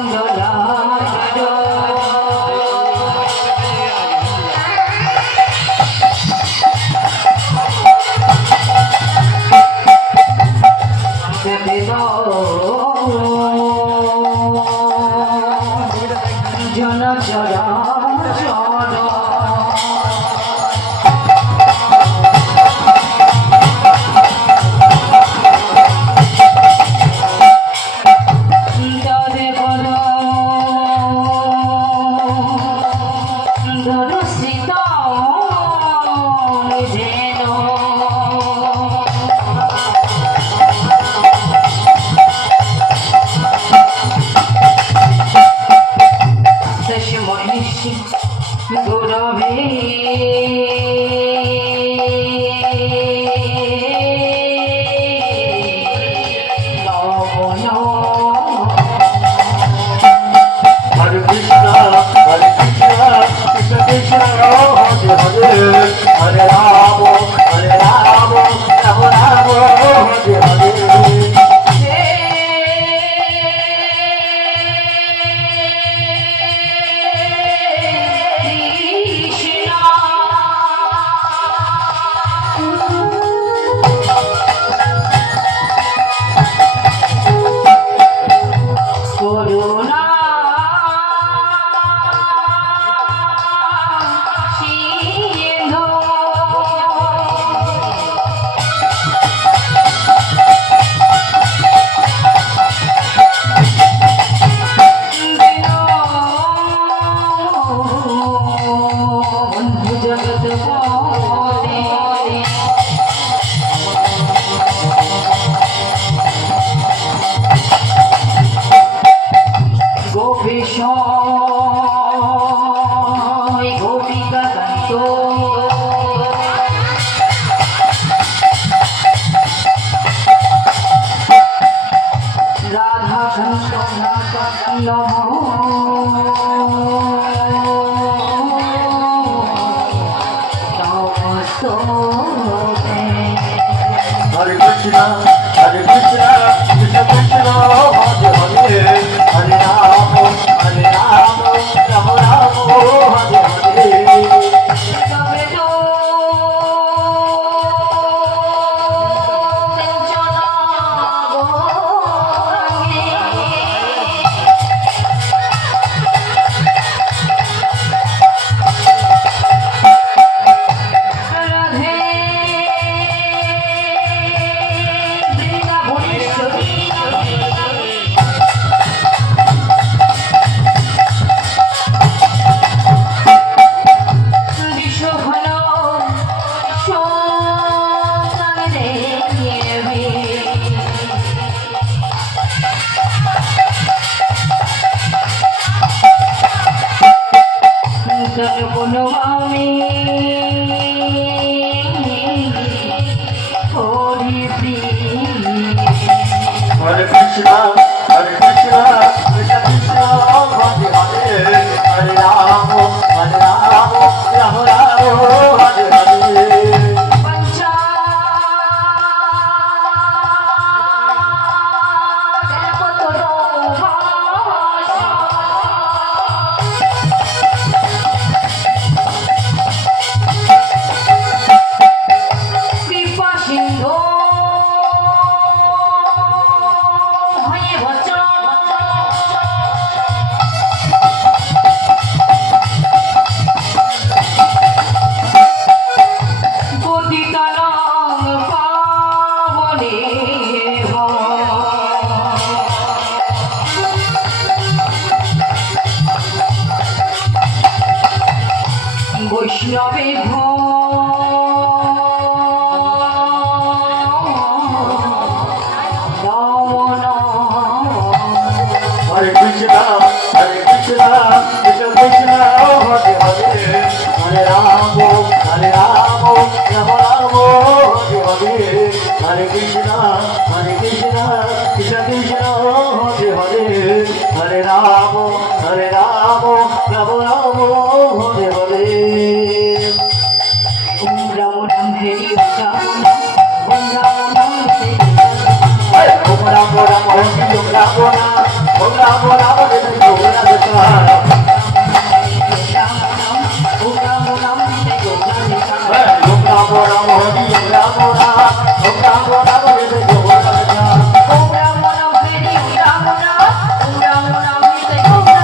বন্ধনা Hare Krishna, Hare Krishna, Krishna Krishna, Hare Hare, Hare Rama, Hare Rama, Rama Rama, Hare Hare. Hare Krishna, Hare Krishna, Krishna Krishna, Hare Hare, Hare Rama, Hare Rama, Rama Rama, Hare Hare. বৈষ্ণবে Hare Krishna, Hare Krishna, Krishna Krishna, Hare Hare, Hare Rama, Hare Rama, Rama Rama, Hare Hare, Hare Krishna, Hare Krishna, Krishna Krishna, Hare Hare, Hare Rama, Hare Rama, Rama Rama, Hare Hare. Om Rama Ram Hari Rama, Om Rama Ram Hari Om Rama Rama Hari Om Rama Rama, Om Rama Rama Hari Om Rama Rama. Om Rama Ram Hari Om Rama Rama Hari Om Rama Rama, Om Rama Rama Hari Om Rama Rama. Om Rama Ram Hari Rama, Om Rama Ram Hari Om Rama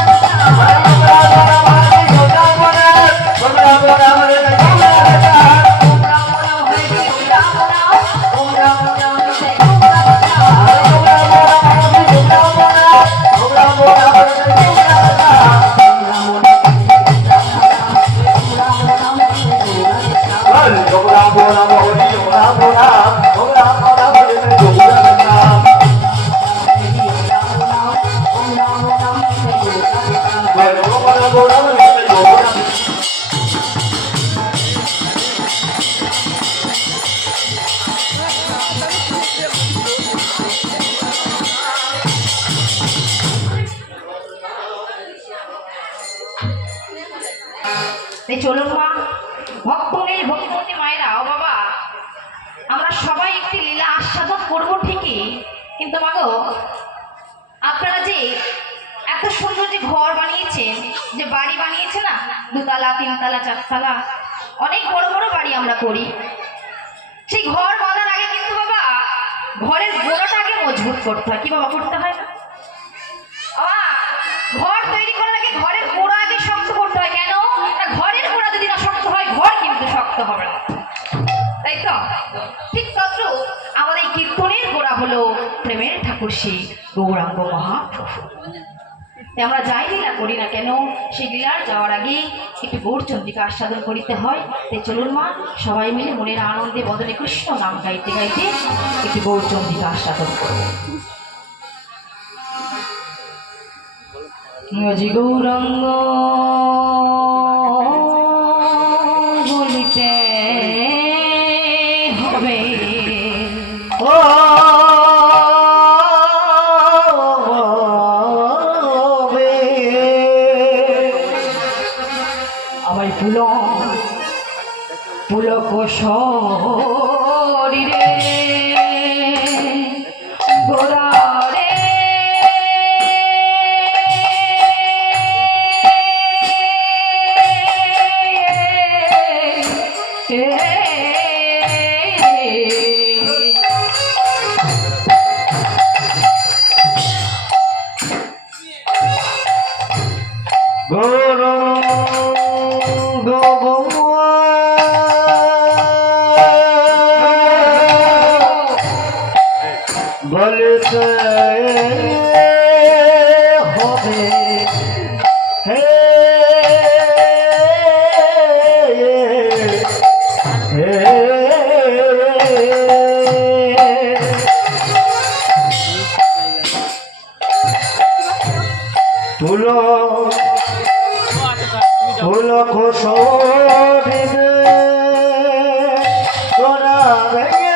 চলুন মা, ভক্তমণি ভক্তিমতী মায়েরা, ও বাবা, আমরা সবাই একটি লীলা আস্বাদন করবো ঠিকই, কিন্তু মাগো আপনারা যে এত সুন্দর যে ঘর বানিয়েছেন, যে বাড়ি বানিয়েছে না, 2 তলা 3 তলা 4 তলা, অনেক বড় বড় বাড়ি আমরা করি। সেই ঘর বাঁধার আগে কিন্তু বাবা ঘরের গোড়াটা আগে মজবুত করতে হয়। কি বাবা করতে হয় না? ঘর তৈরি করার আগে ঘরের গোড়া আগে শক্ত করতে হয়। কেন? ঘরের গোড়া যদি না শক্ত হয়, ঘর কিন্তু শক্ত হবে না, তাই তো? ঠিক তদ্রূপ আমাদের এই কীর্তনের গোড়া হলো প্রেমের ঠাকুর শ্রী গৌরাঙ্গ মহাপ্রভু। আমরা যাই লীলা করি না কেন, সেই লীলার যাওয়ার আগে একটু গৌরচন্দ্রিকা আস্বাদন করিতে হয়। তাই চলুন মা, সবাই মিলে মনের আনন্দে বদনে কৃষ্ণ নাম গাইতে গাইতে একটু গৌরচন্দ্রিকা আস্বাদন করব। আজি গৌরাঙ্গ বলিতে হবে, শরীরে গোরা রে বলতে হবে হে তুলো তুলো কোশরিবে তোরা ভেঙে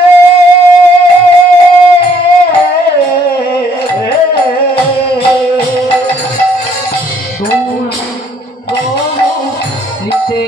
নিতে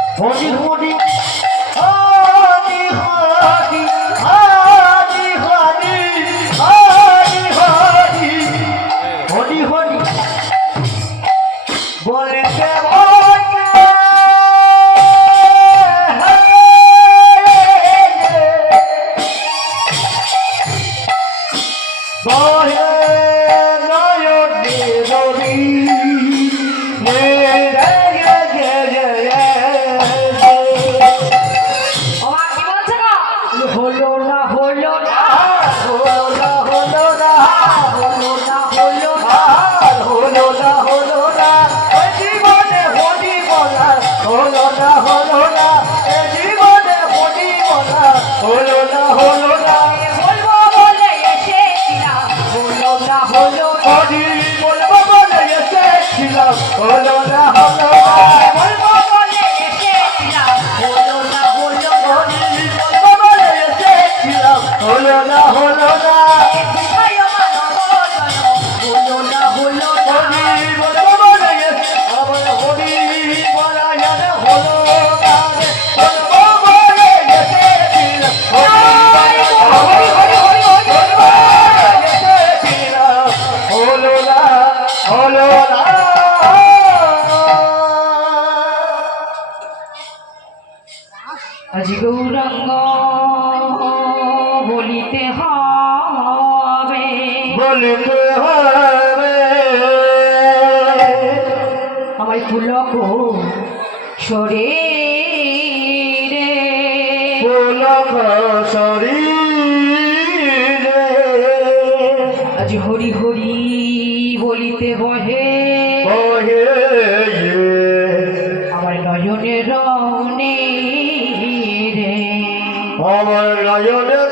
হরি হরি হরি হরি আজি গৌরাঙ্গ বলিতে হবে বলিতে হবে আমায় পুলক শরীরে পুলক শরীরে আজ হরি হরি বলিতে বহে বহে আমার নয়নের রনে রে আমার নয়নের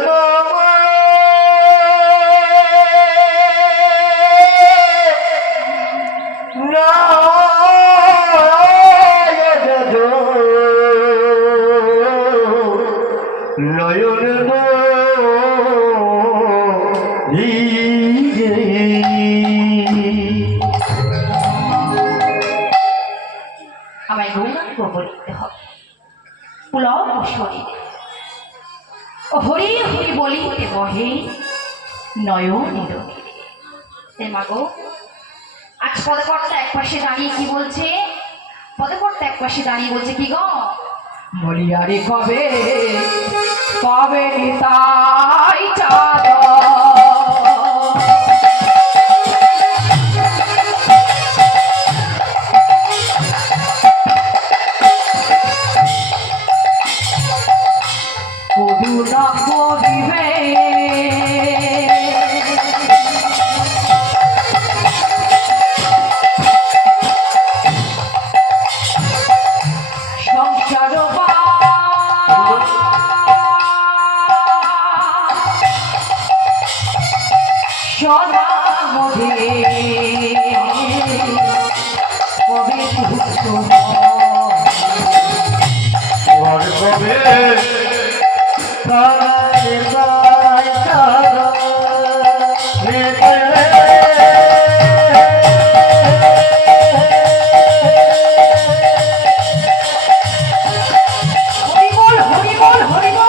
আমায় গৌরাঙ্গ বলিতে হবে পুলক শরীরে ও হরি হরি বলিতে বহে নয়নের মা গো। আজ পদকর্তা এক পাশে দাঁড়িয়ে কি বলছে? পদকর্তা এক পাশে দাঁড়িয়ে বলছে কি গো, বলিয়ারে কবে কবে নিতাই চাঁদ কদুনা কবিবে সংসার সদা মধে কবি কবে তারে তাই চাঁদ হরিবল হরিবল হরিবল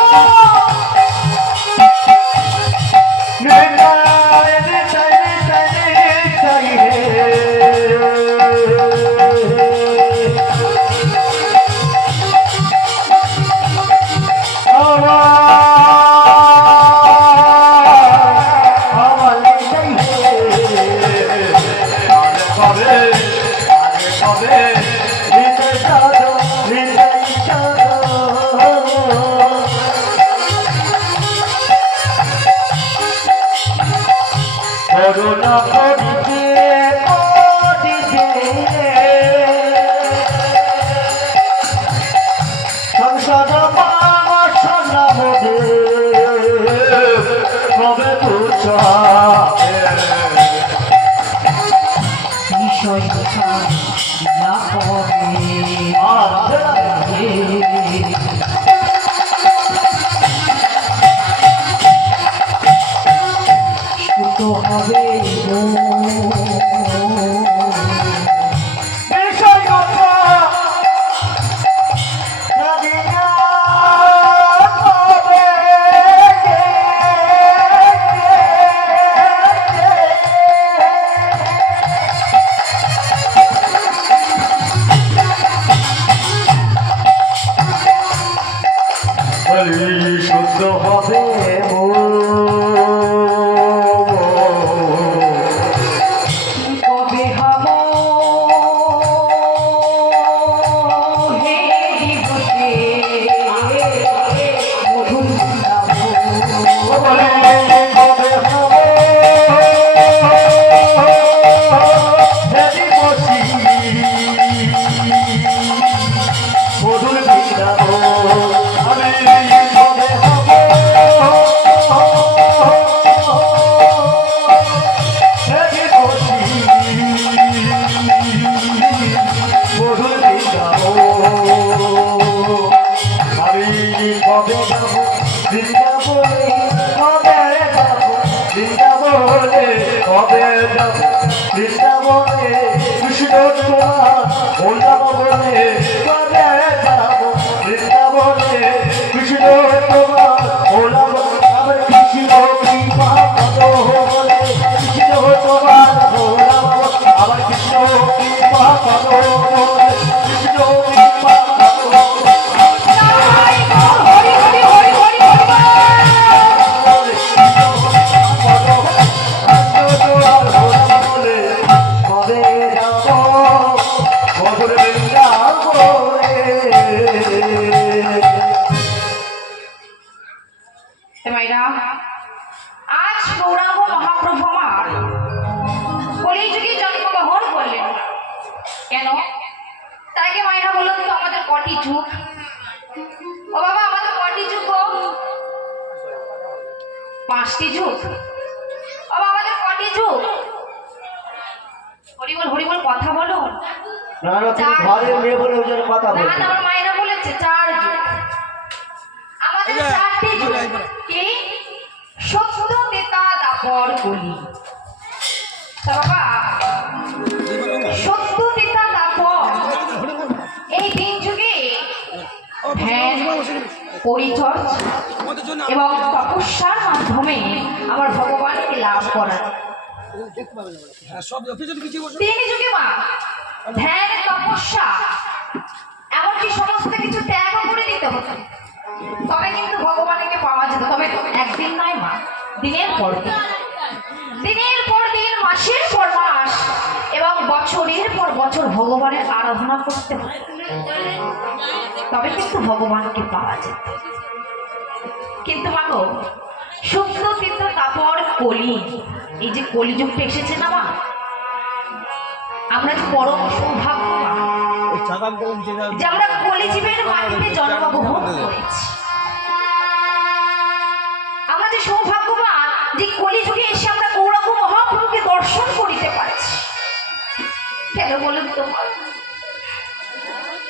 করুণা করিতে করিতে সংসার বাসনা বোধে কবে তুচ্ছা বিষয় কথা না হবে সুতো হবে গো। বিষয় কথা জানিয়া কবে শুদ্ধ হবে কবে হব হে দিবসে মধুর বৃন্দাবনে কৃষ্ণ তোমার বলে কবে যাব বৃন্দাবনে কৃষ্ণ তোমার আমার কৃষ্ণ কৃপা কত বলে কৃষ্ণ তোমার আমার কৃষ্ণ কৃপা কত বলে কৃষ্ণ কৃপা কত হরি হরি হরি হরি মাইরা আজ গৌরাঙ্গ মহাপ্রভু আমার কলিযুগে জন্মগ্রহণ করলেন। কেন তাকে মাইরা বলুন তো আমাদের কটি যুগ? ও বাবা আমাদের কটি যুগ গো? 5টি যুগ। ও বাবা আমাদের কটি যুগ? হরিবল হরিবল কথা বলো না না তুমি ঘরে মেয়ে বলে ওই জন্য কথা না বলছো না আমার মাইরা বলেছে 4 যুগ। আমাদের 4টি যুগ কি সত্য তেতা দাপর তারপর কলি। তা বাবা, সত্য তিতা তারপর এই তিন যুগে ধ্যান, পরিচর্যা এবং তপস্যার মাধ্যমে আমার ভগবানকে লাভ করা। তিন যুগে মা ধ্যান, তপস্যা এমনকি সমস্ত কিছু ত্যাগ করে দিতে হতো, তবে কিন্তু ভগবানকে পাওয়া যেত। তবে একদিন নয় মা, দিনের পর দিন, দিনের পর দিন, মাসের পর মাস এবং বছরের পর বছর ভগবানের আরাধনা করতে হতো, তবে কিন্তু ভগবানকে পাওয়া যেত। কিন্তু মাগো, সত্য তিতা তারপর কলি, এই যে কলিযুগটা এসেছে না মা, আমরা যে পরম সৌভাগ্যবান যে আমরা কলিজীবের মাটিতে জন্মগ্রহণ করেছি। আমরা যে সৌভাগ্যবান যে কলিযুগে এসে আমরা গৌরাঙ্গ মহাপ্রভুকে দর্শন করিতে পারছি। কেন বলুন তো?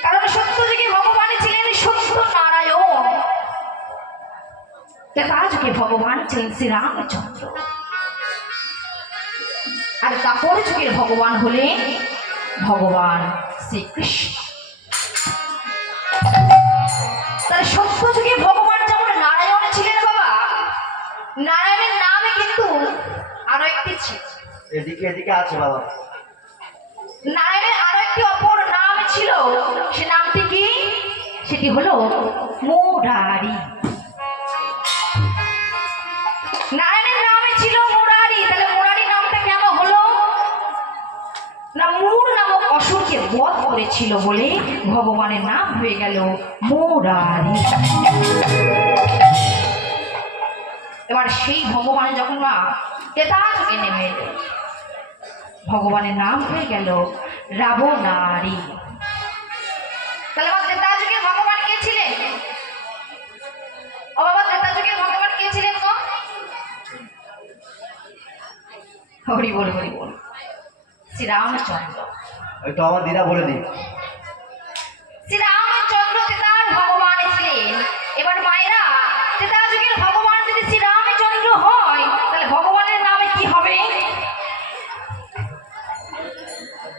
কারণ সত্য যুগে ভগবান ছিলেন সত্য নারায়ণ, তার যুগে ভগবান ছিলেন শ্রীরামচন্দ্র, আর তারপর যুগের ভগবান হলেন ভগবান শ্রীকৃষ্ণ। তার সত্য যুগে ভগবান যেমন নারায়ণ ছিলেন বাবা, নারায়ণের নামে কিন্তু আরো একটি ছিল, এদিকে এদিকে আছে বাবা। নারায়ণের আরো একটি অপর নাম ছিল, সে নামটি কি? সেটি হলো মুরারি। নারায়ণের নামে ছিল মুরারি। তাহলে মুরারি নামটা কেন হলো? না, মুর নামক অসুরকে বধ করেছিল বলে ভগবানের নাম হয়ে গেল মুরারি। এবার সেই ভগবান যখন মা কেদারকে নেমে এলো, ভগবানের নাম হয়ে গেল রাবণারি। তাহলে আমার ত্রেতা যুগে ভগবান কে ছিলেন? ও বাবা, ত্রেতা যুগে ভগবান কে ছিলেন গো? হরি বল, হরি বল। শ্রীরামচন্দ্র। একটু আমার দিদা বলে দিই। শ্রীরামচন্দ্র ত্রেতার ভগবান ছিলেন। এবার মায়েরা, ত্রেতা যুগের ভগবান যদি শ্রীরামচন্দ্র হয়, তাহলে ভগবানের নামে কি হবে?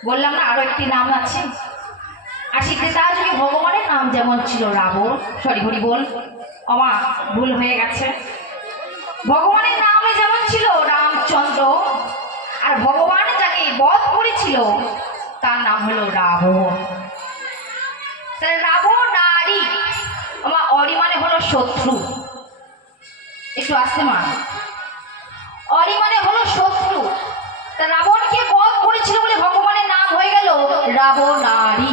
বললাম না আরো একটি নাম আছে। আর সেই ত্রেতা যুগে ভগবানের নাম যেমন ছিল রাবণ, সরি হরি বল, আমা ভুল হয়ে গেছে। ভগবানের নামে যেমন ছিল রামচন্দ্র, আর ভগবান যাকে বধ করেছিল তার নাম হলো রাবণ। তাহলে রাবণ নারী, আমার অরি মানে হলো শত্রু। একটু আসতে মা, অরি মানে হলো শত্রু। তা রাবণকে বধ করেছিল বলে ভগবানের নাম হয়ে গেল রাবণারি।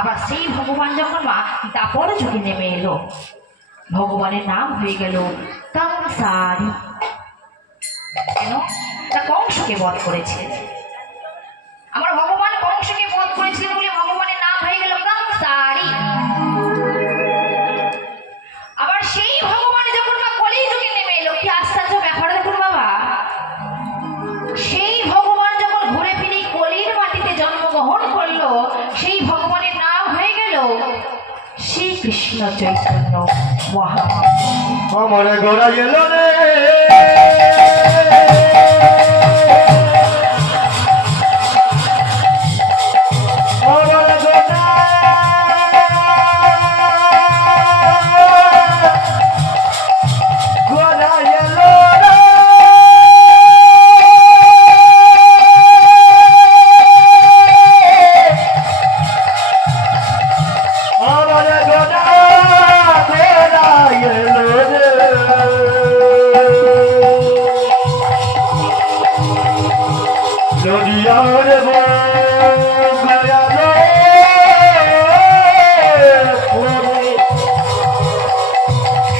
আবার সেই ভগবান যখন মা দাপর যুগে নেমে এলো, ভগবানের নাম হয়ে গেল কংসারি। কেন? তা কংসকে বধ করেছিলেন। আমার ভগবান কংসকে বধ করেছিলেন বলে ভগবানের নাম হয়ে গেল কংসারি। আবার সেই ভগবান যখন মা কলি যুগে নেমে এলো, কি আশ্চর্য ব্যাপার দেখুন বাবা, সেই ভগবান যখন ঘুরে ফিরে কলির মাটিতে জন্মগ্রহণ করলো, সেই ভগবানের নাম হয়ে গেল শ্রীকৃষ্ণ চৈতন্য মহাপ্রভু। আমার গোড়া গেল রে,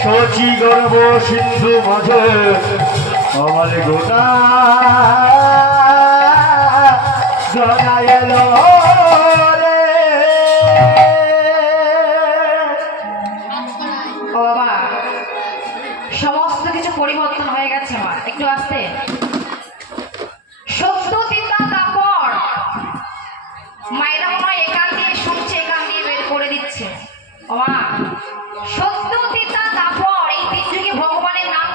সচি গর্ব সিন্ধু মাঝে আমার গোটা জনা এলো রে। ও বাবা, সমস্ত কিছু পরিবর্তন হয়ে গেছে মা, একটু আসতে। সত্য তিতা তারপর মায়েরা মা এখান দিয়ে শুনছে, এখান দিয়ে বের করে দিচ্ছে। ও মা, সত্য তিতা তারপর এই তিন যুগে ভগবানের নাম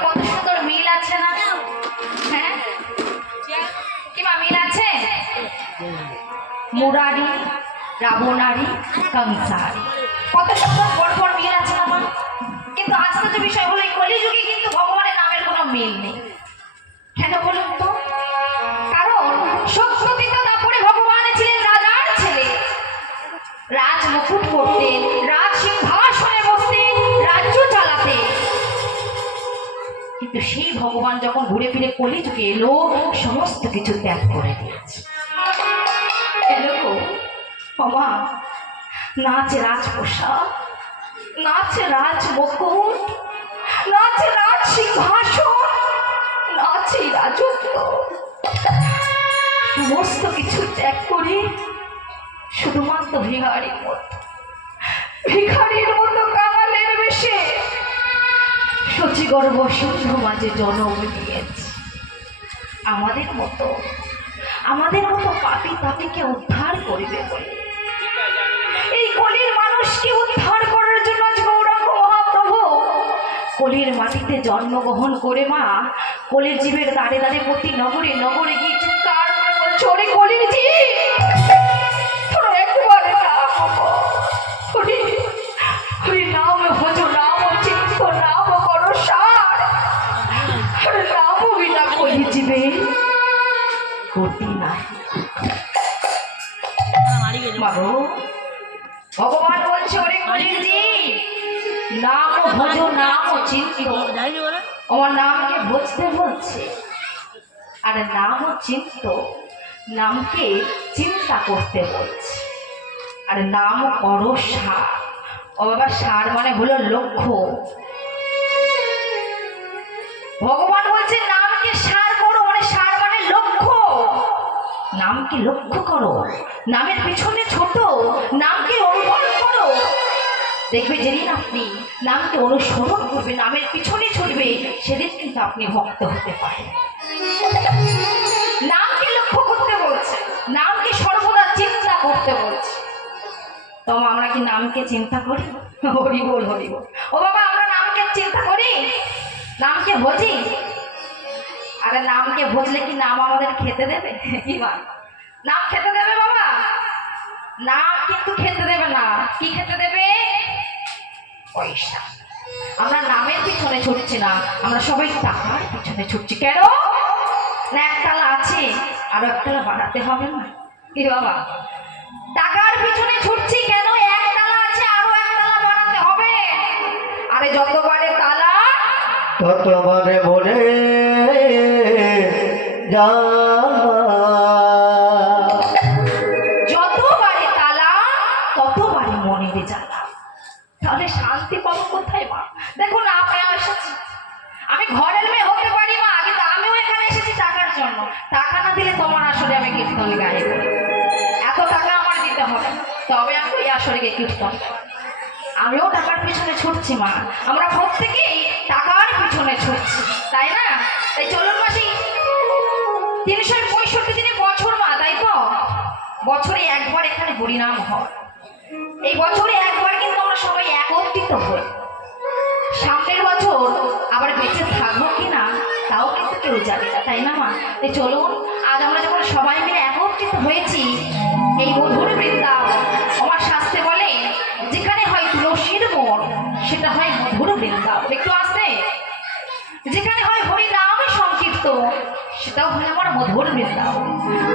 মুরারি, রাবণারি, কংসারি, কত সুন্দর পরপর মিল আছে না মা? কিন্তু আশ্চর্য বিষয় হলো এই কলিযুগে কিন্তু ভগবানের নামের কোনো মিল নেই। কেন বলুন তো? কারণ সত্যজিৎ না পড়ে ভগবান ছিলেন রাজার ছেলে, রাজ মুকুট পরতেন, রাজ সিংহাসনে বসতেন, রাজ্য চালাতেন। কিন্তু সেই ভগবান যখন ঘুরে ফিরে কলিযুগে এলো, সমস্ত কিছু ত্যাগ করে দিয়েছে। এলো বাবা, নাচ রাজপ্রসাদ, নাচ রাজ মুকুট, নাচ রাজ সিংহাসন, নাচে রাজত্ব, সমস্ত কিছু ত্যাগ করে শুধুমাত্র ভিখারির মতো কাঙালের বেশে শচীগর্ভ সিন্ধু মাঝে জন্ম নিয়েছে। আমাদের মতো পাপী তাপিকে উদ্ধার করিবে বলে এই কলির মানুষকে উদ্ধার করার জন্য আজ গৌরাঙ্গ মহাপ্রভু কলির মাটিতে জন্মগ্রহণ করে মা কলির জীবের দাঁড়ে দাঁড়ে প্রতি নগরে নগরে গিয়ে চিৎকার করে বলছে, ওরে কলির জীব, তোরা একবারে নাম ভজ, নাম চিত্ত, নাম করো সার, নাম বিনা কলি জীবে গতি নাই। ভগবান বলছে, ওরে কলির জীব, নাম ভজ, নাম চিত্ত, আমার নামকে বুঝতে বলছে, আর নাম চিত্ত, নামকে চিন্তা করতে বলছে, আর নাম করো সার। ও বাবা, সার মানে হলো লক্ষ্য। ভগবান বলছে নামকে সার করো, মানে সার মানে লক্ষ্য। নামকে লক্ষ্য করো, নামের পিছনে ছোট, নামকে অনুসরণ করো। দেখবে যেদিন আপনি নামকে অনুসরণ করবে, নামের পিছনে ছুটবে, সেদিন কিন্তু আপনি ভক্ত হতে পারেন। নামকে লক্ষ্য করতে বলছে, নামকে সর্বদা চিন্তা করতে বলছে। তো আমরা কি নামকে চিন্তা করি? হরি বল, হরি বল। ও বাবা, আমরা নামকে চিন্তা করি, নামকে ভজি। আরে নামকে ভজলে কি নাম আমাদের খেতে দেবে? কি বা নাম খেতে দেবে বাবা? নাম কিন্তু খেতে দেবে না। কি খেতে দেবে? পয়সা। আমরা নামের পিছনে ছুটছি না, আমরা সবাই টাকার পিছনে ছুটছি। কেন না? একতলা আছে, আরো একতলা বাড়াতে হবে না? কি বাবা, টাকার পিছনে ছুটছি কেন? একতলা আছে, আরো একতলা বাড়াতে হবে। আরে যতবারে তালা ততবারে মনে যা, যতবারে তালা ততবারে মনের জ্বালা। তাহলে শান্তি পাবো কোথায় মা? দেখুন আপনার এসেছি, আমি ঘরের মেয়ে হতে পারি মা, কিন্তু আমিও এখানে এসেছি টাকার জন্য। টাকা না দিলে তোমার আসলে আমি কীর্তন গাইব, এত টাকা আমার দিতে হবে, তবে আমি এই আসরে গিয়ে কীর্তন। আমিও টাকার পিছনে ছুটছি মা, আমরা প্রত্যেকেই টাকার পিছনে ছুটছি, তাই না? তাই চলুন মাসি, 365 দিনে বছর মা, তাই তো? বছরে একবার এখানে হরিনাম হয়। এই বছরে একবার কিন্তু আমরা সবাই একত্রিত হই। সামনের বছর আবার বেঁচে থাকবো কিনা তাও কিন্তু কেউ জানে না, তাই না মা? তাই চলুন, আজ আমরা যখন সবাই মিলে একত্রিত হয়েছি এই মধুর বৃন্দাবন, আমার শাস্ত্রে বলে যেখানে হয় তুলসীর মন সেটা হয় মধুর বৃন্দাবন। একটু আসতে, যেখানে হয় হরিনাম সংকীর্তন সেটাও হয় আমার মধুর বৃন্দাবন,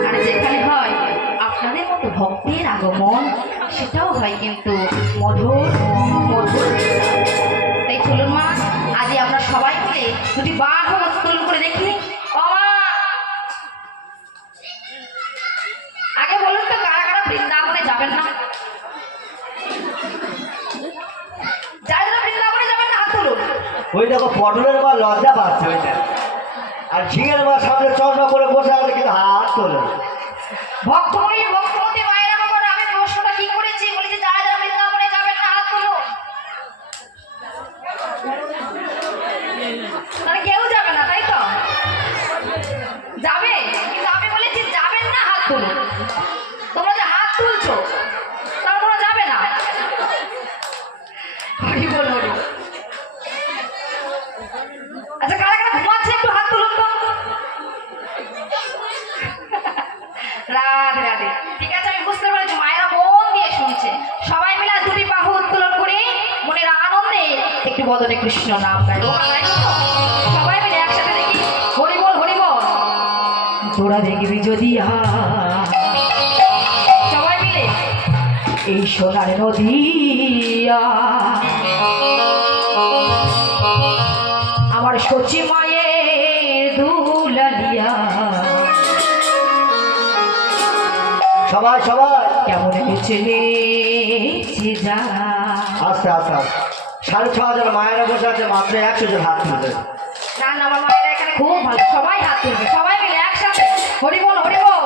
আর যেখানে হয় আপনাদের মতো ভক্তের আগমন সেটাও হয় কিন্তু মধুর মধুর। তাই চলুন মা, আজ আমরা সবাই মিলে দুটি বাঘ উত্তোলন করে দেখি। আগে বলুন তো কারা কারা বৃন্দাবনে যাবেন না? যারা বৃন্দাবনে যাবেন না হাত তুলুন। ওই দেখো পটলের মা লজ্জা পাচ্ছে ওইটা, আর ঝিঙের মা সামনে চশমা করে বসে আছে কিন্তু হাত তোলে। ভক্তমণি ভক্তমতী মায়েরা বাবা, আমি প্রশ্নটা কি করেছি? বলেছি যারা যারা বৃন্দাবনে যাবেন না হাত তুলুন। তাহলে কেউ যাবে না, তাই তো? যাবে, কিন্তু আমি বলেছি যাবেন না হাত তুলুন। তোমরা যে হাত তুলছো তারা তোমরা যাবে না। হরি বল, হরি। আচ্ছা, কারা কারা ঘুমাচ্ছে একটু হাত তুলুন তো। রাধে রাধে। ঠিক আছে, আমি বদনে কৃষ্ণ নাম গাই সবাই মিলে একসাথে দেখি হরি বল হরি বল। তোরা দেখবি যদি সবাই মিলে এই সোনার নদিয়া আমার সচি মায়ের দুলালিয়া সবাই সবাই কেমন হয়েছে যা আস্তে আস্তে আস্তে 6,500 মায়েরা বসে আছে, মাত্র 100 জন হাত তুলবে। না না আমার মায়েরা এখানে খুব ভালো, সবাই হাত তুলবে সবাই মিলে একসাথে হরি বল হরি বল।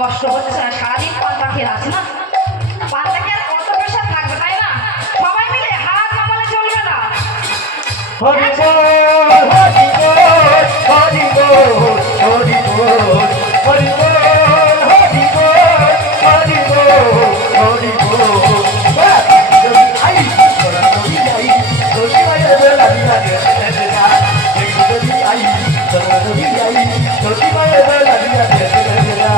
কষ্ট হচ্ছে না, সারাদিন পান্তা খেয়ে আছে না, পান্তা খেয়ে কত প্রেশার থাকবে তাই না? সবাই মিলে হাত নামালে চলবে না। হরি বল হরি বল হরি বল হরি বল হরি বল হরি বল হরি বল হরি বল। আই তোরা নদী যাই নদী বাইরে বেলা দিয়া গেছে না, নদী আই তোরা নদী যাই নদী বাইরে বেলা দিয়া গেছে না।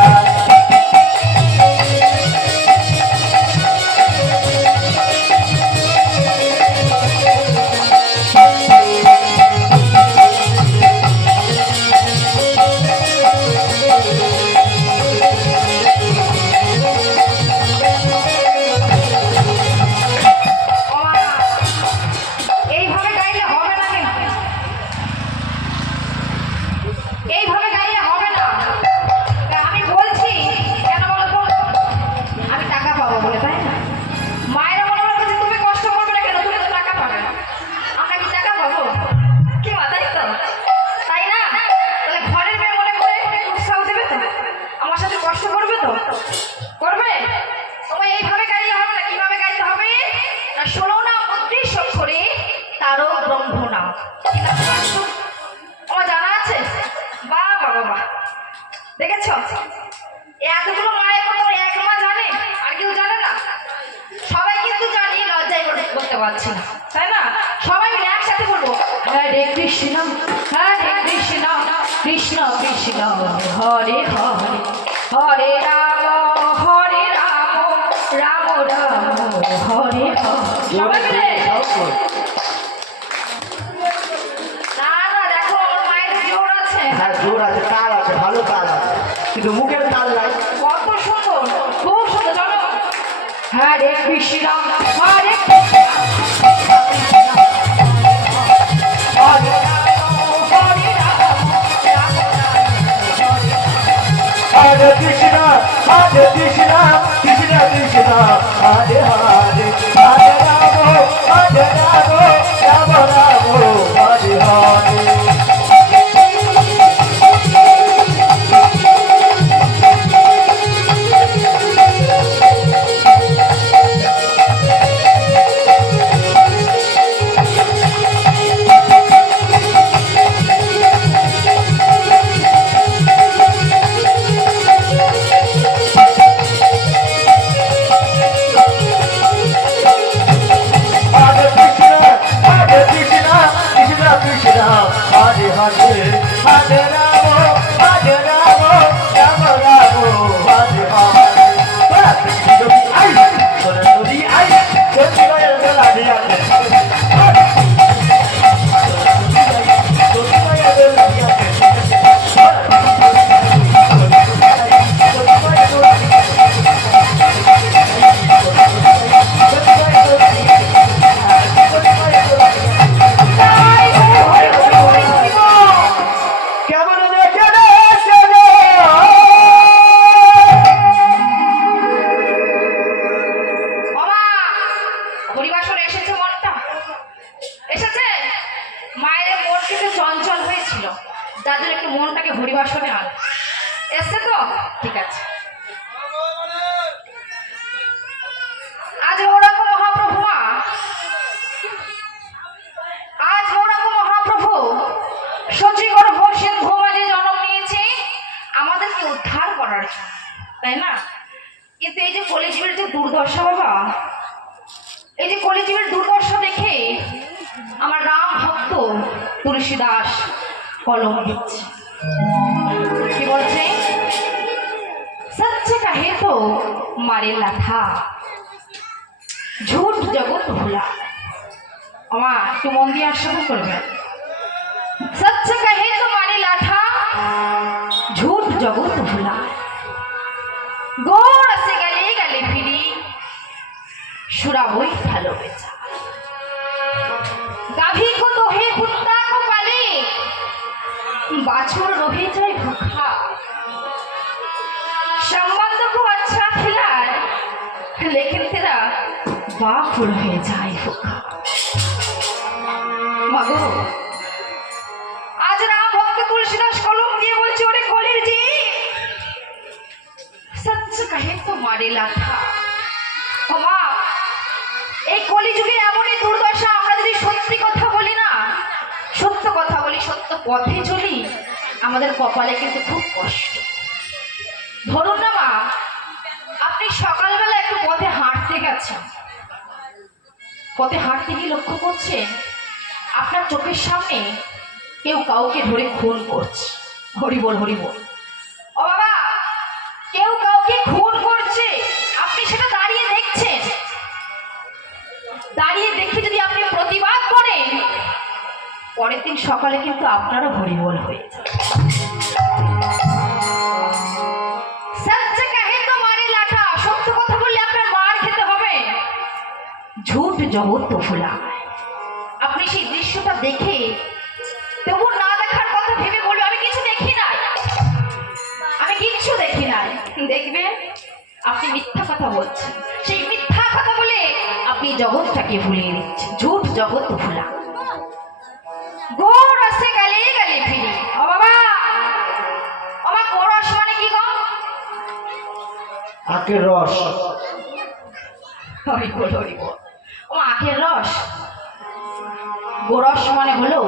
দেখেছ এতগুলো মায়ের কথা এক মা জানে আর কেউ জানে না? সবাই কিন্তু জানি, লজ্জায় করতে পারছি না তাই না? সবাই মিলে একসাথে বলবো হরে কৃষ্ণ হরে কৃষ্ণ কৃষ্ণ কৃষ্ণ হরে হরে হরে রাম রাম রাম হরে হরে। সবাই মিলে জোর আছে, তাল আছে, ভালো তাল আছে, কিন্তু মুখের তাল নাই। কত সুন্দর, খুব সুন্দর। চলো হরে কৃষ্ণ হরে Hare Krishna, Hare Krishna, Krishna Krishna, Hare Hare, Hare Rama, Hare Rama, Rama Rama, Hare Hare. কিন্তু এই যে কলিযুগের যে দুর্দশা বাবা, এই যে কলিযুগের দুর্দশা দেখে আমার রাম ভক্ত তুলসীদাস কলম দিচ্ছে। কি বলছে? सच कहे तो मारे लाठा झूठ जगत भूला। আমার একটু মন দিয়ে আস্বাদন করবেন। सच कहे तो मारे लाठा झूठ जगत भूला। गोड़ से गले गले फिरी सुरा বই ভালো বেচা। गाभी को तो है कुत्ता को पाले बाछुर रहे जाए भूखा। संबंध को अच्छा खिलाए लेकिन तेरा बाप रह जाए भूखा। मागो आज राम भक्त तुलसीदास कलम দিয়ে বলছে ওরে কলির জি সচ্চ কহে তো মারে লাঠা। বাবা এই কলিযুগে এমনই দুর্দশা, আমরা যদি সত্যি কথা বলি না, সত্য কথা বলি, সত্য পথে চলি, আমাদের কপালে কিন্তু খুব কষ্ট। ধরুন না মা, আপনি সকালবেলা একটু পথে হাঁটতে গেছেন, পথে হাঁটতে গিয়ে লক্ষ্য করছেন আপনার চোখের সামনে কেউ কাউকে ধরে খুন করছে। হরি বল হরি বল। ও বাবা, কেউ কাউকে খুন করছে, আপনি সেটা দাঁড়িয়ে দেখছেন, দাঁড়িয়ে দেখে যদি আপনি প্রতিবাদ করেন, পরের দিন সকালে কিন্তু আপনারও হরি বল হয়ে যায়। ঝুট জগৎ তো ভোলা। আপনি সেই দৃশ্যটা দেখে তবু না দেখার কথা ভেবে বলবে আমি কিছু দেখি নাই, আমি কিচ্ছু দেখি নাই। দেখবে আপনি মিথ্যা কথা বলছেন, সেই মিথ্যা কথা বলে আপনি জগৎটাকে ভুলিয়ে দিচ্ছেন। ঝুট জগৎ তো ভোলা। গোড় আসে গালে গালে ফিরি। ও বাবা, আমার গোড় রস মানে কি গো? আখের রস। হরি বল হরি বল। ও আখের রস, গোরস মানে হলো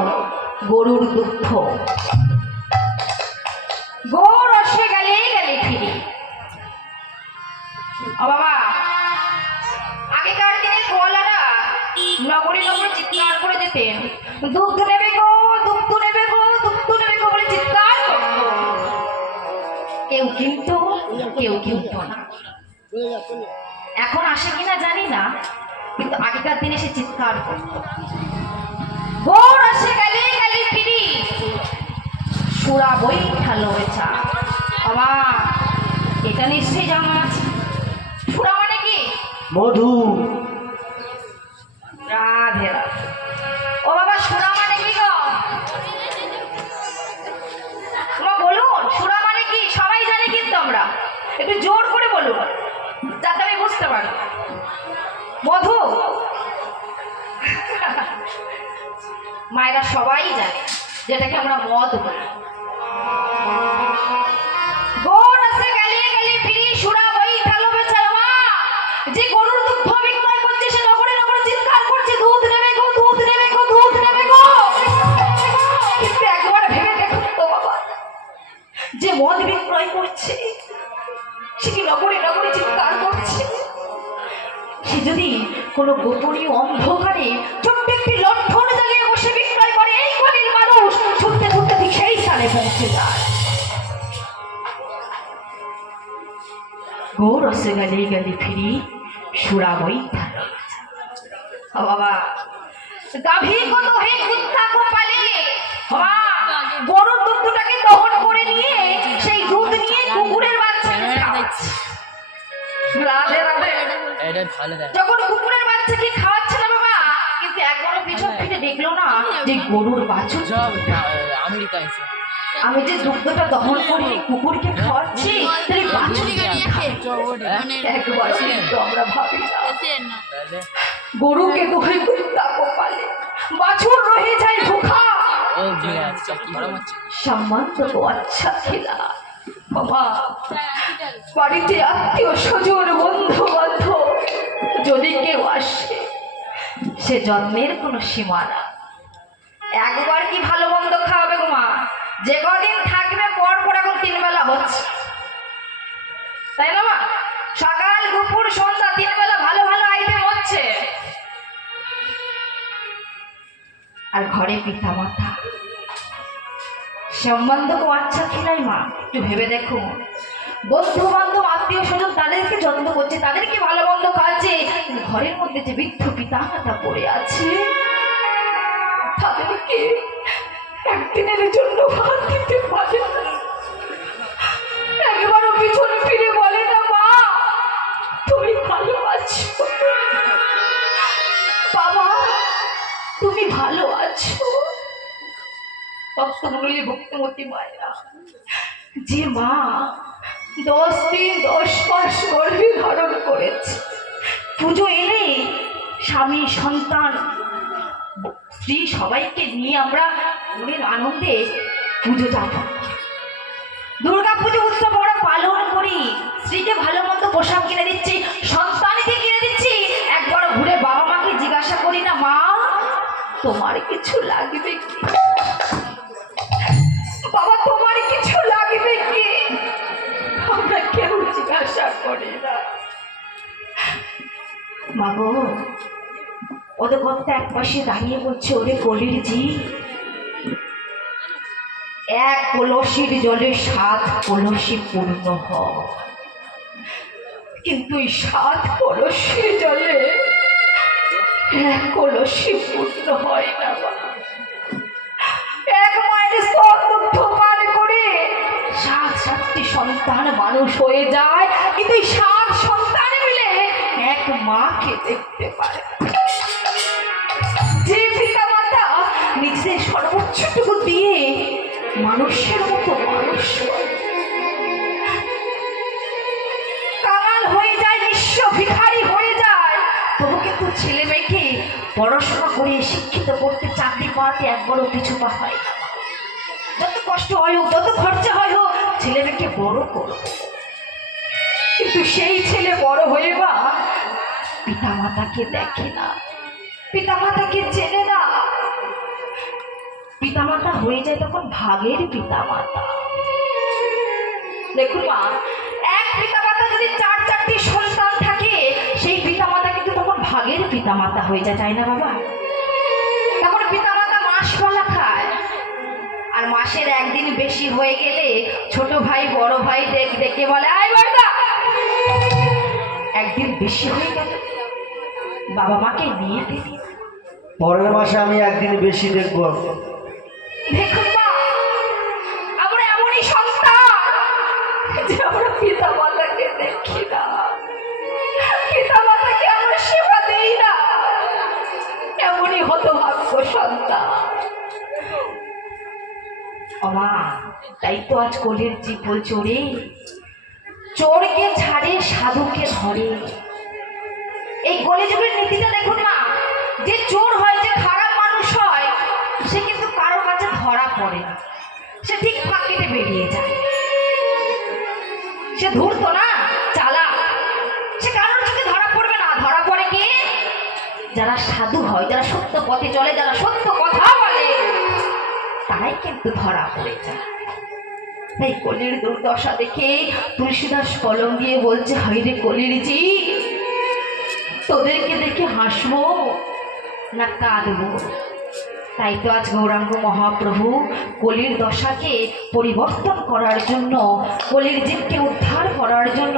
গরুর দুগ্ধ। গোরসে গেলে গেলে ফিরি। ও বাবা, আগেকার দিনে গোয়ালারা নগরে নগরে চিৎকার করে যেতেন, দুগ্ধ নেবে গো, দুগ্ধ নেবে গো, দুগ্ধ নেবে গো বলে চিৎকার করত। কেউ কিন্তু কেউ কিনত না। এখন আসে কিনা জানি না, কিন্তু আগেকার দিনে সে চিৎকার করত। গোড় আসে গেলে গেলে ফিরি সুরা বই ভালো বেচা। বাবা, এটা নিশ্চয়ই জানা আছে। সুরা মানে কি? মধু। রাধে রাধে। ও বাবা, সুরা মানে কি গো? তোমরা বলুন সুরা মানে কি? সবাই জানে কিন্তু আমরা একটু জোর করে বলুন যাতে আমি বুঝতে পারি। মধু মায়েরা সবাই জানে, যেটাকে আমরা মদ বলি। গোড় আছে গালিয়ে গালিয়ে ফিরি সুরা বই ভালো বেচা। মা, যে গরুর দুধ বিক্রয় করছে সে নগরে নগরে চিৎকার করছে দুধ নেবে গো, দুধ নেবে গো, দুধ নেবে গো। কিন্তু একবার ভেবে দেখুন তো বাবা, যে মদ বিক্রয় করছে সে কি নগরে নগরে চিৎকার করছে? সে যদি কোনো গোপনীয় অন্ধকারে ছোট্ট একটি লণ্ঠন জ্বালিয়ে বসে বিক্রয় করে, এই কলির মানুষ ছুটতে ছুটতে ঠিক সেই স্থানে পৌঁছে যায়। গোড় আসে গেলে গেলে ফিরি সুরা বই ভালো। বাবা, গাভী কত হে কুত্তা কো পালে। বাবা, গরুর দুধটাকে দহন করে নিয়ে সেই দুধ নিয়ে কুকুরের বাচ্চাকে খাওয়াচ্ছে। রাধে রাধে। যখন কুকুরের বাচ্চাকে খাওয়াচ্ছে না বাবা, কিন্তু একবারও পিছন ফিরে দেখলো না যে গরুর বাছুর। আমি যে দুধটা দহন করে কুকুরকে খাওয়াচ্ছি, তাই বাছুরকে একবারও কিন্তু আমরা ভাবি না। গরুকে দোহে কুত্তা কো পালে বাছুর রহে যায় ভুখা। সম্মান তো আচ্ছা খিলা। বাবা, বাড়িতে আত্মীয় স্বজন বন্ধু বান্ধব যদি কেউ আসে, সে জন্মের কোনো সীমা না। একবার কি ভালো মন্দ খাওয়াবে গো মা? যে কদিন থাকবে পর পর এখন 3 বেলা হচ্ছে, তাই না মা? সকাল দুপুর সন্ধ্যা 3 বেলা ভালো ভালো আইটেম হচ্ছে। আর ঘরে পিতা মাতা সম্বন্ধ তো আচ্ছা কি নাই মা, একটু ভেবে দেখো। বন্ধু বান্ধব আত্মীয় স্বজন তাদেরকে যত্ন করছে, তাদেরকে ভালো মন্দ খাচ্ছে, ঘরের মধ্যে যে বৃদ্ধ পিতা মাতা পড়ে আছে তাদেরকে একদিনের জন্য ভাত দিতে পারে না। একবারও পিছনে ফিরে বলে না মা তুমি ভালো আছো, বাবা তুমি ভালো আছো। ভক্তমণ্ডলী ভক্তিমতী মায়েরা, যে মা 10 দিন 10 মাস গর্ভে ধারণ করেছে, পুজো এলে স্বামী সন্তান স্ত্রী সবাইকে নিয়ে আমরা মনের আনন্দে পুজো যাব, দুর্গা পুজো উৎসব আমরা পালন করি, স্ত্রীকে ভালো মন্দ পোশাক কিনে দিচ্ছি, সন্তানকে কিনে দিচ্ছি, একবার ঘুরে বাবা মাকে জিজ্ঞাসা করি না মা তোমার কিছু লাগবে কি, বাবা তোমার কিছু লাগবে কি, আমরা কেউ জিজ্ঞাসা করি না। মা গো, ওদের কথা এক পাশে দাঁড়িয়ে বলছে ওরে কলির জি, এক কলসির জলে 7 কলসি পূর্ণ হয়, কিন্তু এই 7 কলসির জলে 1 কলসি পূর্ণ হয় না। এক মায়ের স্তন পান করে 7টি সন্তান মানুষ হয়ে যায়, কিন্তু এই 7 সন্তান মিলে এক মাকে দেখতে পারে। যে পিতা মাতা নিজেদের সর্বোচ্চটুকু দিয়ে মানুষের মতো মানুষ কাঙাল হয়ে যায়, নিঃস্ব ভিখারি হয়ে যায়, তবু কিন্তু ছেলে মেয়েকে পড়াশোনা করে শিক্ষিত করতে, চাকরি পাওয়াতে একবারও পিছু পা হয় না। যত কষ্ট হয় হোক, যত খরচা হয় হোক, ছেলে মেয়েকে বড় করো। কিন্তু সেই ছেলে বড় হয়ে বা পিতা মাতাকে দেখে না, পিতা মাতাকে চেনে না, পিতা মাতা হয়ে যায় তখন ভাগের পিতা মাতা। দেখুন মা, এক পিতা মাতা যদি 4-4টি সন্তান থাকে, সেই পিতা মাতা কিন্তু তখন ভাগের পিতা মাতা হয়ে যায়, তাই না বাবা? তখন পিতা মাতা মাসপালা খায়, আর মাসের একদিন বেশি হয়ে গেলে ছোট ভাই বড় ভাই ডেকে বলে আয় বড়দা, একদিন বেশি হয়ে গেল বাবা মাকে নিয়ে দিবি, পরের মাসে আমি একদিন বেশি দেখবো। দেখুন মা, আমরা এমনই সন্তান যে আমরা পিতা মাতাকে দেখি না, পিতা মাতাকে আমরা সেবা দেই না, এমনই হতভাগ্য সন্তান। মা, তাই তো আজ কলির জি বলছে রে, চোরকে ছাড়ে সাধুকে ধরে। এই কলিযুগের নীতিটা দেখুন মা, যে চোর হয়, যে খারাপ মানুষ হয়, সে কিন্তু কারোর কাছে ধরা পড়ে না, সে ঠিক ফাঁকিতে বেরিয়ে যায়, সে ধূর্ত না, চালাক, সে কারোর চোখে ধরা পড়বে না। ধরা পড়ে কি? যারা সাধু হয়, যারা সত্য পথে চলে, যারা সত্য কথা বলে, তারাই কিন্তু ধরা পড়ে যায়। তাই কলির দুর্দশা দেখে তুলসীদাস কলম দিয়ে বলছে, হাইরে কলির জি, তোদেরকে দেখে হাসবো না কাঁদবো? তাই তো আজ গৌরাঙ্গ মহাপ্রভু কলির দশাকে পরিবর্তন করার জন্য, কলির জীবকে উদ্ধার করার জন্য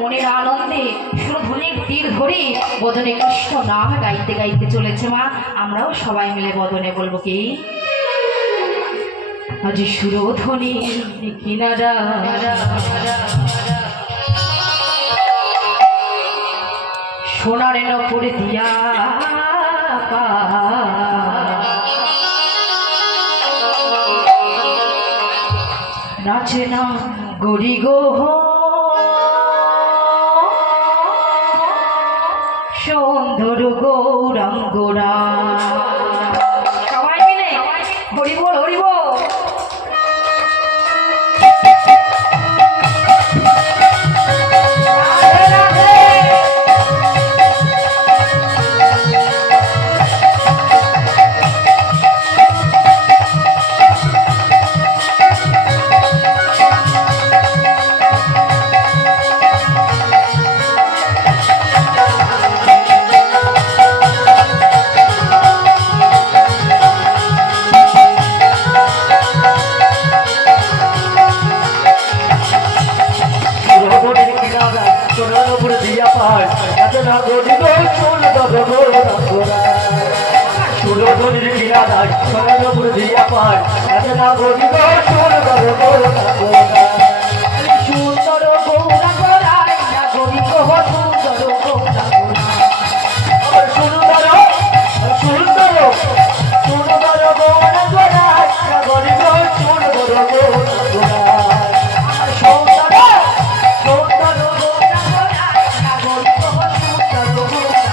মনের আনন্দে সুরধ্বনির তীর ধরে বদনে কৃষ্ণ নাম গাইতে গাইতে চলেছে। মা, আমরাও সবাই মিলে বদনে বলবো কি, আজ সুরধ্বনি কিনারা সোনার নপুরে দিয়া নাচে না গরি গো সুন্দর গৌরাঙ্গরা। সবাই মিলে হরি বল, হরি বল। উপরে দিয়া পায় এত না গরিব সুন্দর গোরা সুরধনির কিনা দায় সোনার উপরে দিয়া পায় এত না গরিব সুন্দর গোরা সুন্দর গৌরা গোড়ায় না গরিব সুন্দর গৌরা গোড়া সুন্দর সুন্দর সুন্দর গোরা গোরা গরিব সুন্দর গোরা সুন্দর সুন্দর গৌরা গোড়ায় না গরিব সুন্দর গৌরা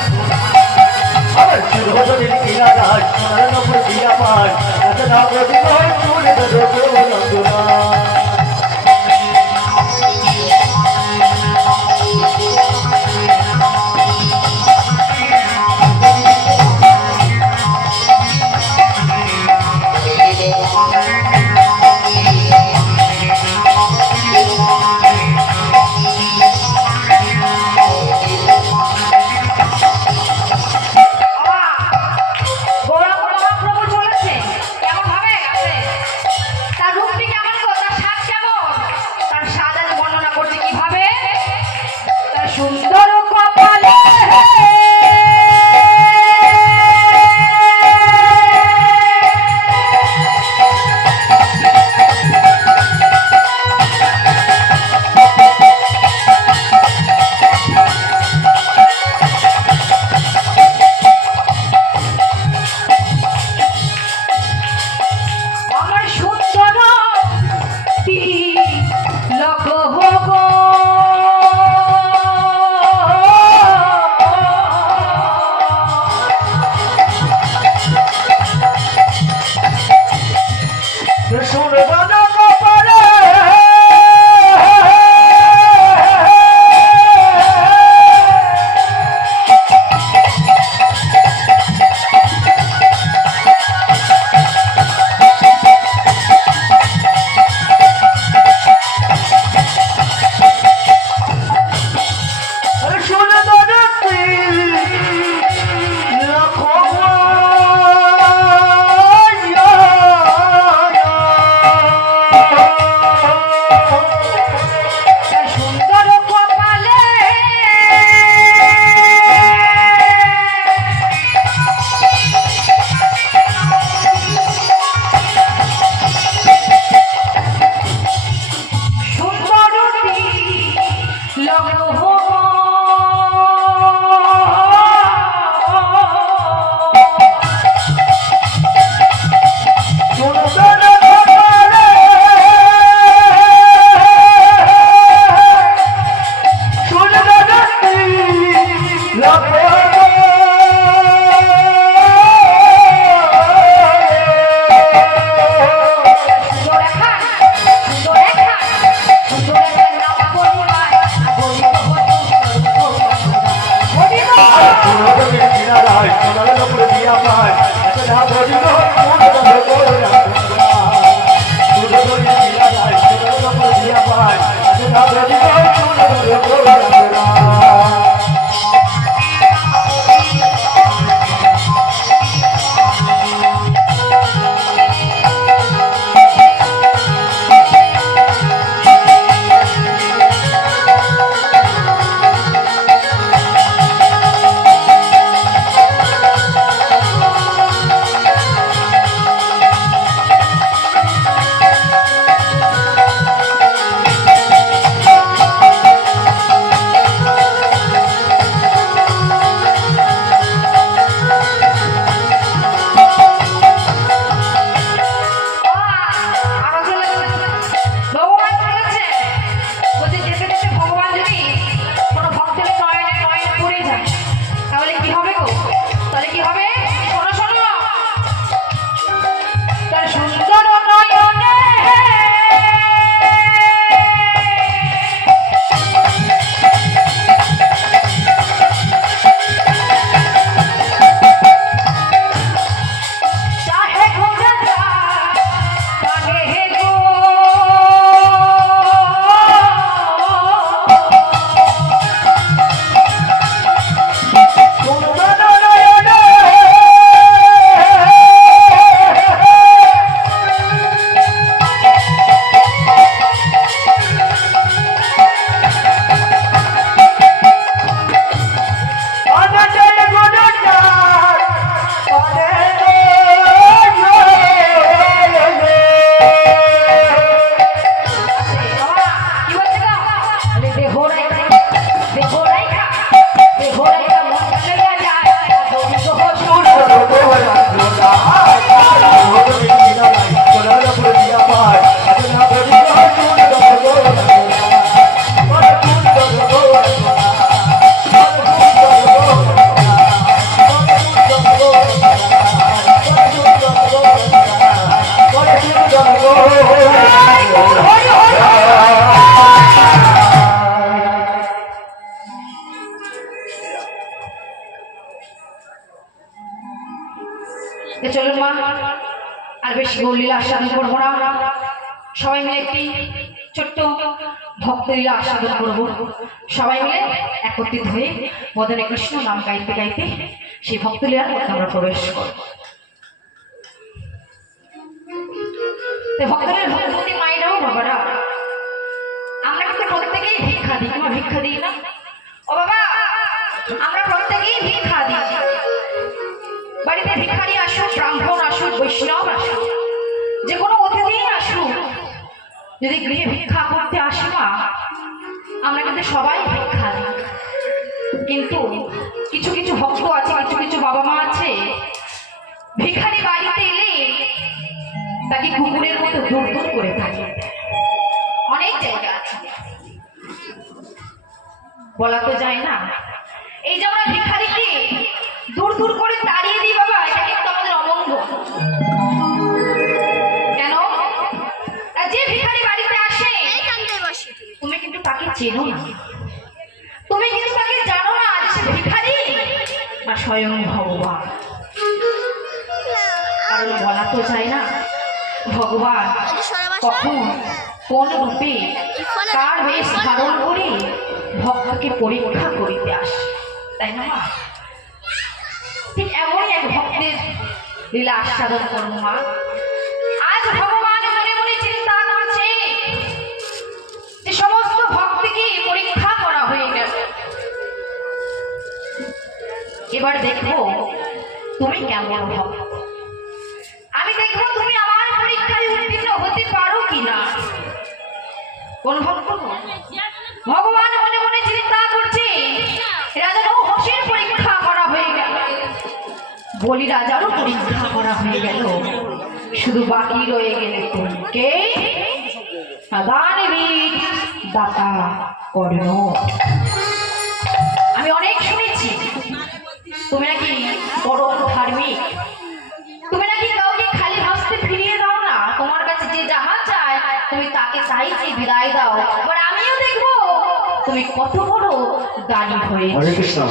সুরধনির কিনা দায় সোনার উপরে দিয়া পায় এত না গরিব সুন্দর গোরা গৌরাঙ্গ মহাপ্রভু চলেছে কেমন ভাবে আছে তার রূপটি কেমন গো তার স্বাদ কেমন তার স্বাদ আজ বর্ণনা করছে কিভাবে তার সুন্দর কপালে আমার সুন্দর তিলক গো সুরধন কপালে সুরধন তিলক তার সুন্দর কপালে সুন্দর তিলক গো সুরধন কপালে সুরধন তিলক সুন্দর খান সুন্দর খান সুন্দর নাম বলিবাই বলিব সুরধনির কিনা দায় সোনার উপরে দিয়া পায় এত না গরিব সুন্দর গোরা সুরধনির কিনা দায় সোনার উপরে দিয়া পায় এত না গরিব সুন্দর গোরা চলুন মা, আর বেশি গৌরলীলা আস্বাদন করবো না, সবাই মিলে একটি ছোট্ট ভক্তলীলা আস্বাদন করবো। সবাই মিলে একত্রিত হয়ে মদনে কৃষ্ণ নাম গাইতে গাইতে সেই ভক্তলীলার মধ্যে আমরা প্রবেশ করব। ভক্তলীলার ভক্তি মায়েরাও বাবারা, আমরা কিন্তু প্রত্যেকেই ভিক্ষা দিই, তোমার ভিক্ষা দিই না ও বাবা? আমরা প্রত্যেকেই ভিক্ষা দিই। বাড়িতে ভিক্ষারি আসুক, ব্রাহ্মণ আসুক, বৈষ্ণব আসুক, যে কোনো অতিথি আসুক, যদি গৃহে ভিক্ষা করতে আসে না, আমরা কিন্তু সবাই ভিক্ষা দিই। কিন্তু কিছু কিছু ভক্ত আছে, কিছু কিছু বাবা মা আছে, ভিখারি বাড়িতে এলে তাকে কুকুরের মতো দূর দূর করে থাকে। অনেক জায়গা আছে, বলা তো যায় না। এই যে আমরা ভিখারিকে দূর দূর করে তাড়িয়ে দিই বাবা, এটা কিন্তু আমাদের অমঙ্গল। কেন? যে ভিখারি বাড়িতে আসে তুমি কিন্তু তাকে চেনো না, তুমি কিন্তু তাকে জানো না যে সে ভিখারি না স্বয়ং ভগবান। কারণ বলা তো যায় না ভগবান কখন কোন রূপে কার বেশ ধারণ করে ভক্তকে পরীক্ষা করিতে আসে, তাই না মা? ঠিক এমনই এক ভক্তের লীলা আস্বাদন করবো মা। আজ ভগবান মনে মনে চিন্তা করছে যে সমস্ত ভক্তকে পরীক্ষা করা হয়ে গেল, এবার দেখবো তুমি কেমন ভক্ত, আমি দেখবো তুমি আমার পরীক্ষায় উত্তীর্ণ হতে পারো কিনা। কোন ভক্ত? ভগবান মনে মনে চিন্তা করছে রাজা নৌহসের পরীক্ষা করা হয়ে গেল, বলি রাজারও পরীক্ষা করা হয়ে গেল, শুধু বাকি রয়ে গেলে তুমি কে? দানবীর দাতা কর্ণ। আমি অনেক শুনেছি তুমি নাকি পরম ধার্মিক, তুমি নাকি কাউকে খালি হস্তে ফিরিয়ে দাও না, তোমার কাছে যে যাহা চায় তুমি তাকে তাই বিদায় দাও। এবার আমিও দেখবো তুমি কত বড় দানি হয়ে। হরে কৃষ্ণ।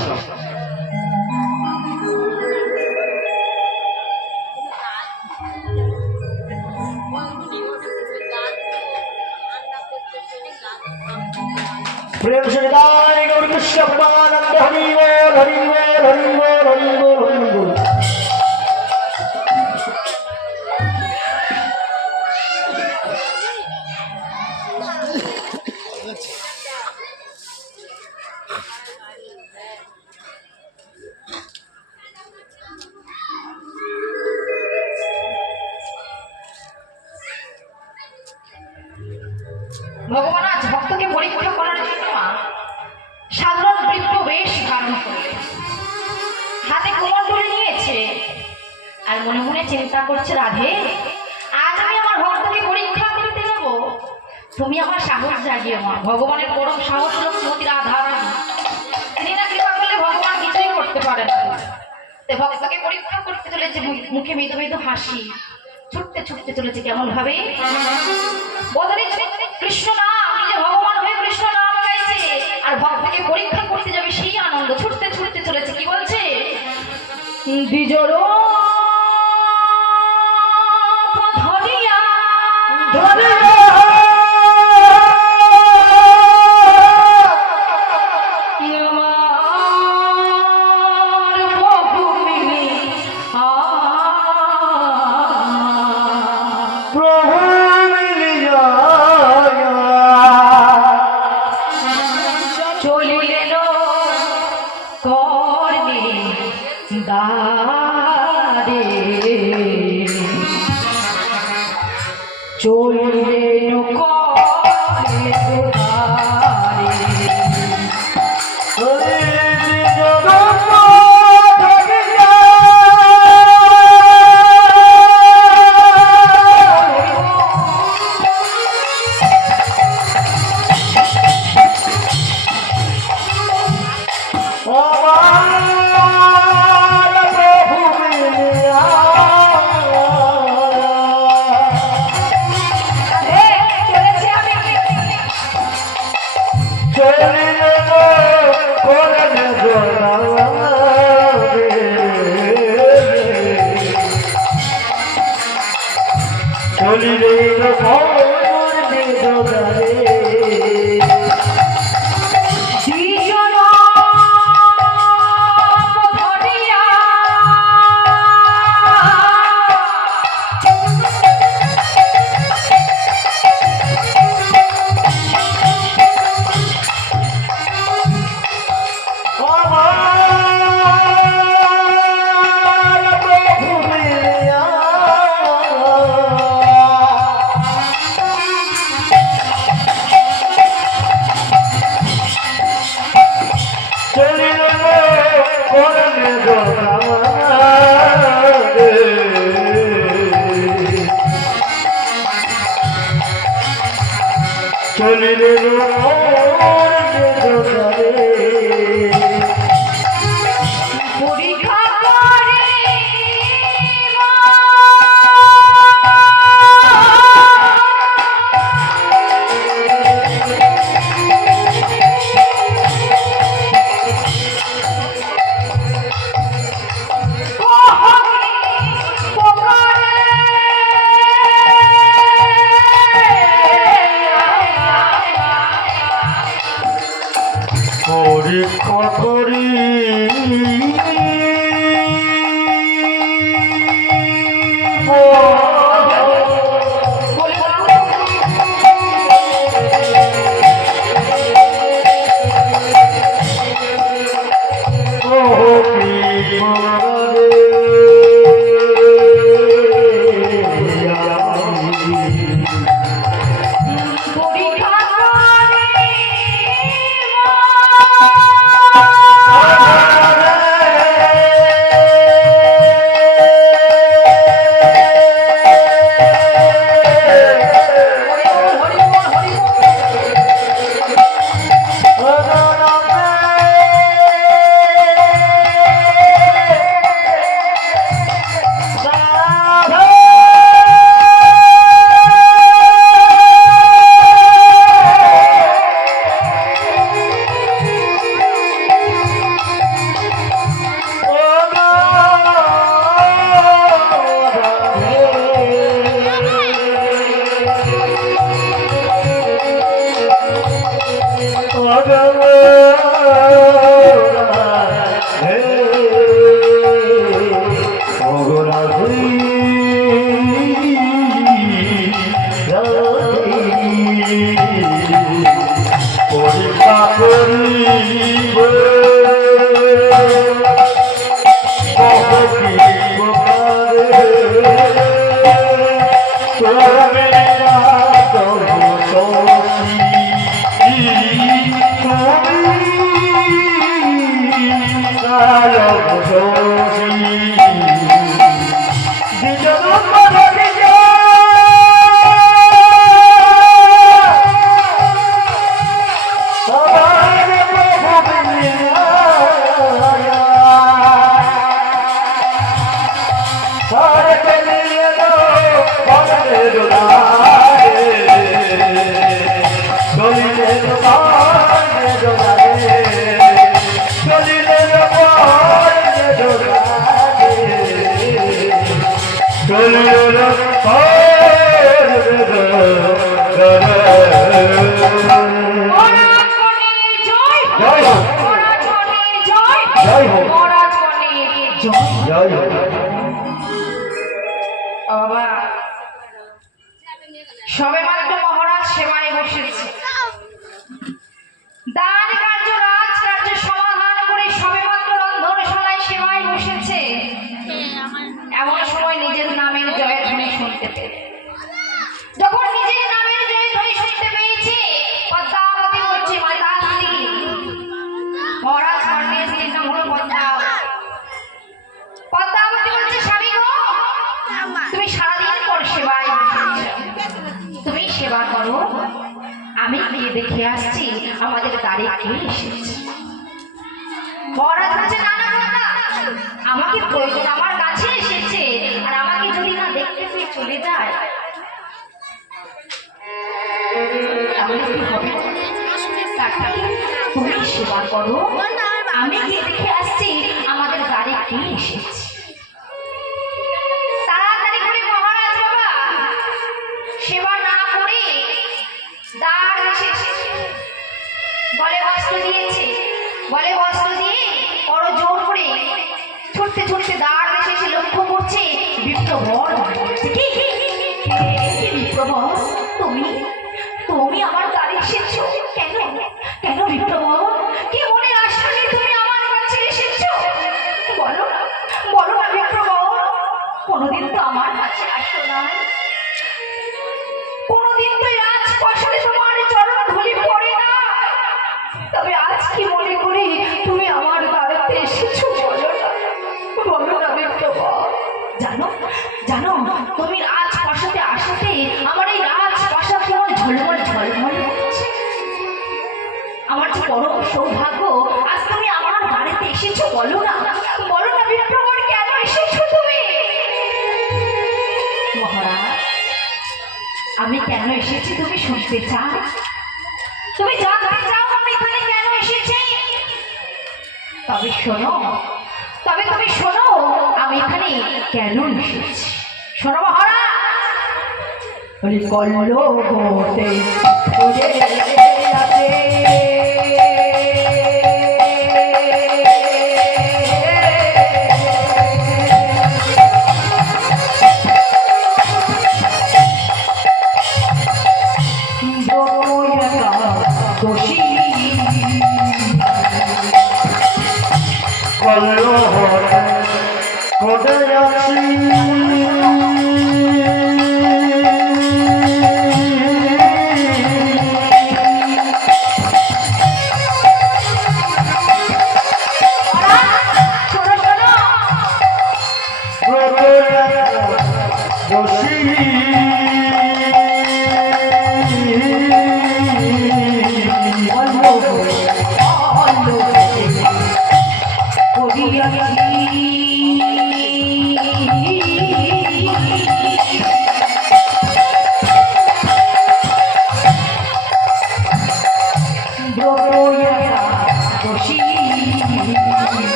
प्रेम से निताय गौर कृष्ण परमानंद हरि बोल हरि बोल हरि बोल हरि बोल हरि बोल। ভগবান আজ ভক্তকে পরীক্ষা করার জন্য সাধারণ বৃক্ষ বেশ ধারণ করলেন, হাতে কুমণ্ডলী নিয়েছে, আর মনে মনে চিন্তা করছে রাধে আজ আমি আমার ভক্তকে পরীক্ষা করতে যাব, তুমি আমার সাহস জাগিয়ে মা। ভগবানের পরম সাহস হল শ্রীমতী রাধারানী, তিনি না কৃপা করলে ভগবান কিছুই করতে পারেন না। ভক্তকে পরীক্ষা করতে চলেছে, মুখে মৃদু মৃদু হাসি, ছুটতে ছুটতে চলেছে কেমন ভাবে বদলে কৃষ্ণ নাম, নিজে ভগবান হয়ে কৃষ্ণ নাম গাইছে, আর ভক্তকে পরীক্ষা করতে যাবে সেই আনন্দ, ছুটতে ছুটতে চলেছে। কি বলছে? দ্বিজর ধরিয়া ধরিয়া চলিল করলে চলিল পরীক্ষা করে পরীক্ষা করি পরীক্ষা করিব সবে মাত্র মহারাজ সেবায় বসেছে। দান কার্য রাজ কার্য সমাধান করে সবে মাত্র রন্ধনশালায় সেবায় বসেছে। এমন সময় নিজের নামের জয়ধ্বনি শুনতে পেয়ে যখন নিজের নামের জয়ধ্বনি শুনতে পেয়েছে পদ্মাবতী বলছে মাতাশ্রী, মহারাজ কর্ণের স্ত্রীর নাম হলো পদ্মাবতী বলছে স্বামী গো, তুমি সারাদিন পর সেবায় তুমি সেবা করো, আমি গিয়ে দেখে আসছি আমাদের দ্বারে কে এসেছে। মহারাজ বলছে না না না, আমাকে প্রয়োজন, আমার কাছে এসেছে, আর আমাকে যদি না দেখতে পেয়ে চলে যায় তাহলে কি হবে? তুমি সেবা করো, আমি গিয়ে দেখে আসছি আমাদের দ্বারে কে এসেছে। তাড়াতাড়ি করে মহারাজ বাবা সেবা না করে দ্বার গলে বস্ত্র দিয়েছে, গলে বস্ত্র দিয়ে বড় জোর করে ছুটতে ছুটতে দ্বার এসে লক্ষ্য করছে বিপ্রবর। কি বিপ্রবর, তুমি তুমি আমার দ্বারে এসেছো কেন? কেন বিপ্রবর, কি মনের আশা নিয়ে তুমি আমার কাছে এসেছো? বলো না, বলো না বিপ্রবর। কোনোদিন তো আমার কাছে আসো না, কোনোদিন তো রাজপ্রাসাদে তোমার চরণ ধুলি পড়ে না, তবে আজ কি মনে করি তুমি আমি কেন এসেছি তুমি শুনতে চাও? তুমি জানতে চাও আমি এখানে কেন এসেছি? তবে শোনো, তবে তুমি শোনো আমি এখানে কেন এসেছি। শোনো মহারাজ, কল্লো গোতে আছে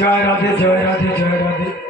জয় রাধে জয় রাধে জয় রাধে।